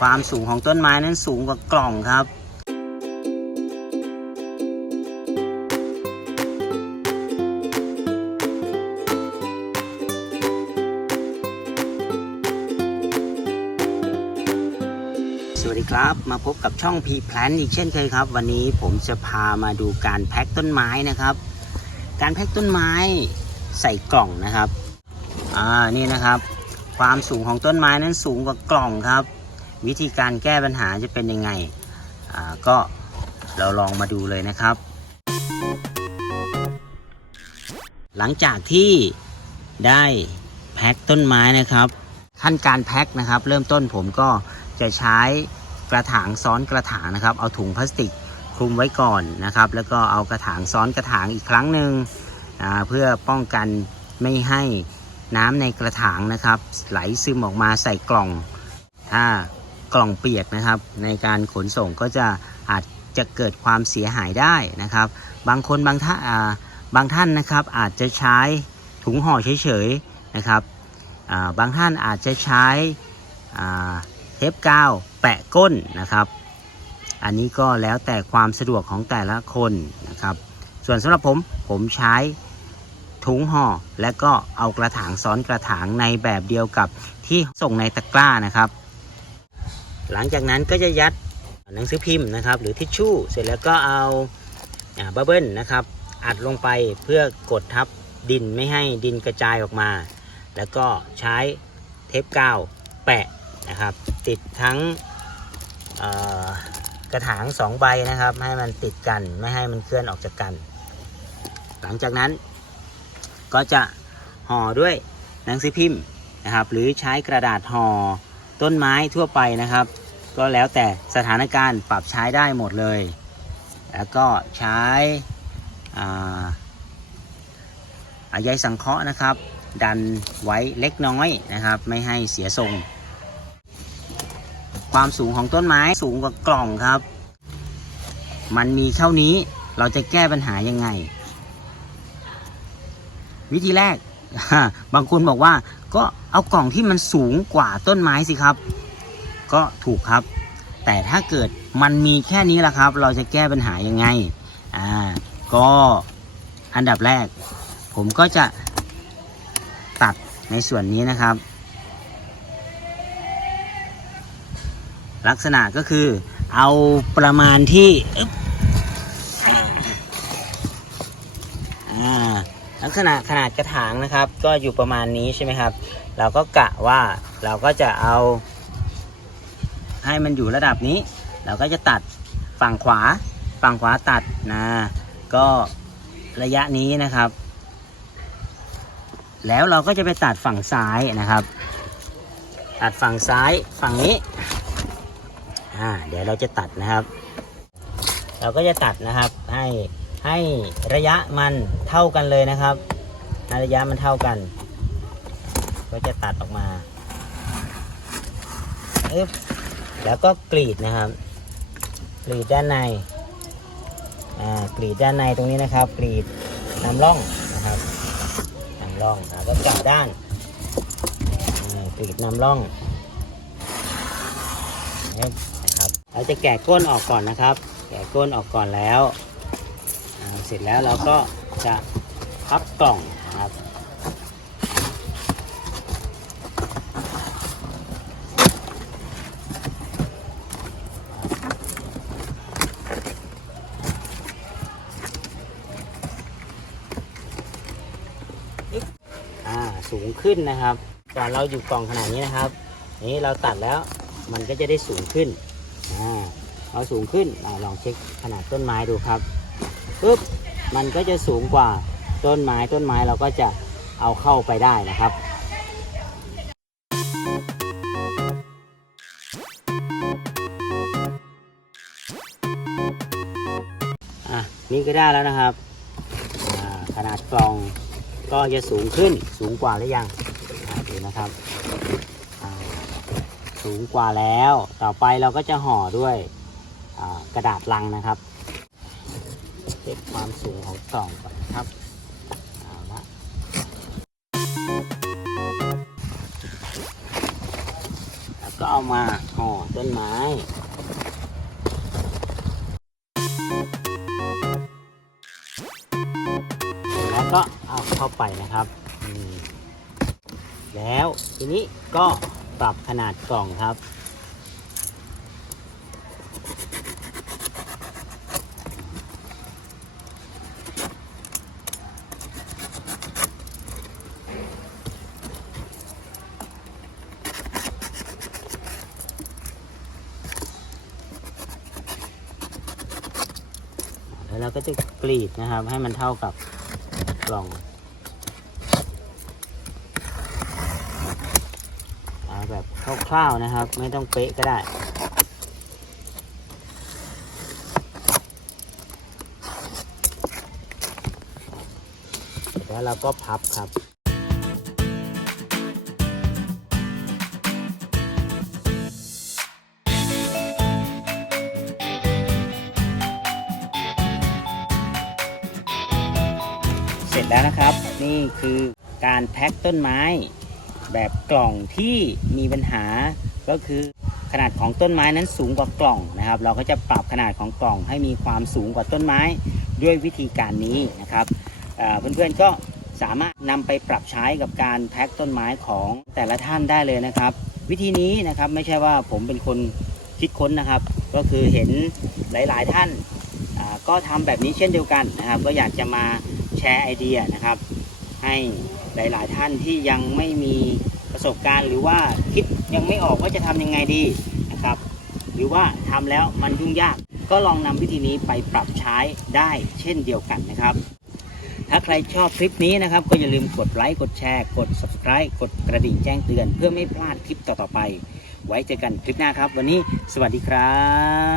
ความสูงของต้นไม้นั้นสูงกว่ากล่องครับ สวัสดีครับ มาพบกับช่อง P Plan อีกเช่นเคยครับ วันนี้ผมจะพามาดูการแพ็คต้นไม้นะครับ การแพ็คต้นไม้ใส่กล่องนะครับ อ่า นี่นะครับ ความสูงของต้นไม้นั้นสูงกว่ากล่องครับ วิธีการแก้ปัญหาจะเป็นยังไงอ่าก็เราลองมาดูเลยนะครับ หลังจากที่ได้แพ็คต้นไม้นะครับขั้นการแพ็คนะครับ เริ่มต้นผมก็จะใช้กระถางซ้อนกระถางนะครับ เอาถุงพลาสติกคลุมไว้ก่อนนะครับ แล้วก็เอากระถางซ้อนกระถางอีกครั้งหนึ่งอ่าเพื่อป้องกันไม่ให้น้ำในกระถางนะครับ ไหลซึมออกมาใส่กล่อง ถ้า กล่องเปียกนะครับ ในการขนส่งก็จะอาจจะเกิดความเสียหายได้นะครับ บางคนบางท่านบางท่านนะครับอาจจะใช้ถุงห่อเฉยๆนะครับบางท่านอาจจะใช้เทปกาวแปะก้นนะครับ อันนี้ก็แล้วแต่ความสะดวกของแต่ละคนนะครับ ส่วนสำหรับผมผมใช้ถุงห่อและก็เอากระถางซ้อนกระถางในแบบเดียวกับที่ส่งในตะกร้านะครับ หลังจากนั้นก็จะยัดหนังสือพิมพ์นะครับ หรือทิชชู่ เสร็จแล้วก็เอาบับเบิ้ลนะครับ อัดลงไปเพื่อกดทับดินไม่ให้ดินกระจายออกมา แล้วก็ใช้เทปกาวแปะนะครับ ติดทั้งกระถางสองใบนะครับ ให้มันติดกันไม่ให้มันเคลื่อนออกจากกัน หลังจากนั้นก็จะห่อด้วยหนังสือพิมพ์นะครับ หรือใช้กระดาษห่อ ต้นไม้ทั่วไปนะครับ ก็แล้วแต่สถานการณ์ปรับใช้ได้หมดเลย แล้วก็ใช้อาอาใยสังเคราะห์นะครับ ดันไว้เล็กน้อยนะครับ ไม่ให้เสียทรง ความสูงของต้นไม้สูงกว่ากล่องครับ มันมีเท่านี้เราจะแก้ปัญหายังไง วิธีแรก บางคนบอกว่าก็เอากล่องที่มันสูงกว่าต้นไม้สิครับ ก็ถูกครับ แต่ถ้าเกิดมันมีแค่นี้ละครับ เราจะแก้ปัญหายังไงอ่าก็อันดับแรก ผมก็จะตัดในส่วนนี้นะครับ ลักษณะก็คือเอาประมาณที่อึ๊บอ่าลัก ษณะขนาดกระถางนะครับ ก็อยู่ประมาณนี้ใช่ไหมครับ เราก็กะว่าเราก็จะเอา ให้มันอยู่ระดับนี้ เราก็จะตัดฝั่งขวา ฝั่งขวาตัดนะ ก็ระยะนี้นะครับ แล้วเราก็จะไปตัดฝั่งซ้ายนะครับ ตัดฝั่งซ้ายฝั่งนี้อ่าเดี๋ยวเราจะตัดนะครับ เราก็จะตัดนะครับให้ให้ระยะมัน เท่ากันเลยนะครับระยะมันเท่ากัน ก็จะตัดออกมาอึ๊บแล้วก็กรีดนะครับ กรีดด้านในอ่ากรีดด้านในตรงนี้นะครับ กรีดนำร่องนะครับนำร่องแล้วก็กลับด้านกรีดนำร่องนะครับเราจะแกะก้นออกก่อนนะครับ แกะก้นออกก่อนแล้ว เสร็จแล้วเราก็ จะพับกล่องนะครับ อ่า สูงขึ้นนะครับก่อนเราอยู่กล่องขนาดนี้นะครับ นี้เราตัดแล้วมันก็จะได้สูงขึ้น อ่าเราสูงขึ้นอลองเช็คขนาดต้นไม้ดูครับปุ๊บ มันก็จะสูงกว่าต้นไม้ต้นไม้เราก็จะเอาเข้าไปได้นะครับอะนี่ก็ได้แล้วนะครับขนาดกล่องก็จะสูงขึ้นสูงกว่าหรือยังดูนะครับสูงกว่าแล้วต่อไปเราก็จะห่อด้วยกระดาษลังนะครับ ช็คความสูงของกล่องก่อนนะครับเอาละแล้วก็เอามาห่อต้นไม้แล้วก็เอาเข้าไปนะครับแล้วทีนี้ก็ปรับขนาดกล่องครับ เราก็จะกรีดนะครับ ให้มันเท่ากับกล่องเอาแบบคร่าวๆนะครับ ไม่ต้องเป๊ะก็ได้แล้วเราก็พับครับ ร็จแล้วนะครับ นี่คือการแพ็คต้นไม้ แบบกล่องที่มีปัญหาก็คือขนาดของต้นไม้นั้นสูงกว่ากล่องนะครับ เราก็จะปรับขนาดของกล่องให้มีความสูงกว่าต้นไม้ด้วยวิธีการนี้นะครับเพื่อนๆก็สามารถนำไปปรับใช้กับการแพ็คต้นไม้ของแต่ละท่านได้เลยนะครับ วิธีนี้นะครับไม่ใช่ว่าผมเป็นคนคิดค้นนะครับ ก็คือเห็นหลายๆท่านก็ทำแบบนี้เช่นเดียวกันนะครับ ก็อยากจะมา ร์ไอเดียนะครับ ให้หลายๆท่านที่ยังไม่มีประสบการณ์หรือว่าคิดยังไม่ออกว่าจะทำยังไงดีนะครับ หรือว่าทำแล้วมันยุ่งยาก ก็ลองนำวิธีนี้ไปปรับใช้ได้เช่นเดียวกันนะครับ ถ้าใครชอบคลิปนี้นะครับ ก็อย่าลืมกดไลค์กดแชร์ กด subscribe กดกระดิ่งแจ้งเตือน เพื่อไม่พลาดคลิปต่อๆไป ไว้เจอกันคลิปหน้าครับ วันนี้สวัสดีครับ